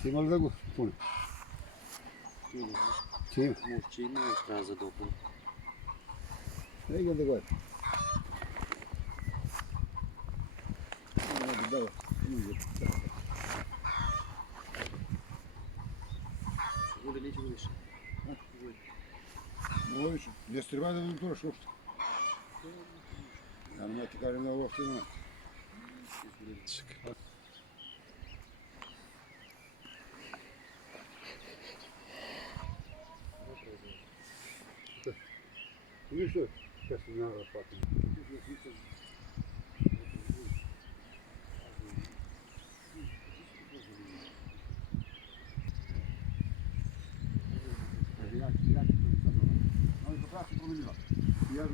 Ti malo da puno. Sì. Murcino e strasa dopo. Vedi che guarda. Bravo. Буде лічно вище. Ну, вище. Для стрибати не то, що ж. А мене тікає на ловці немає. Ну что, сейчас не надо пахнет. Я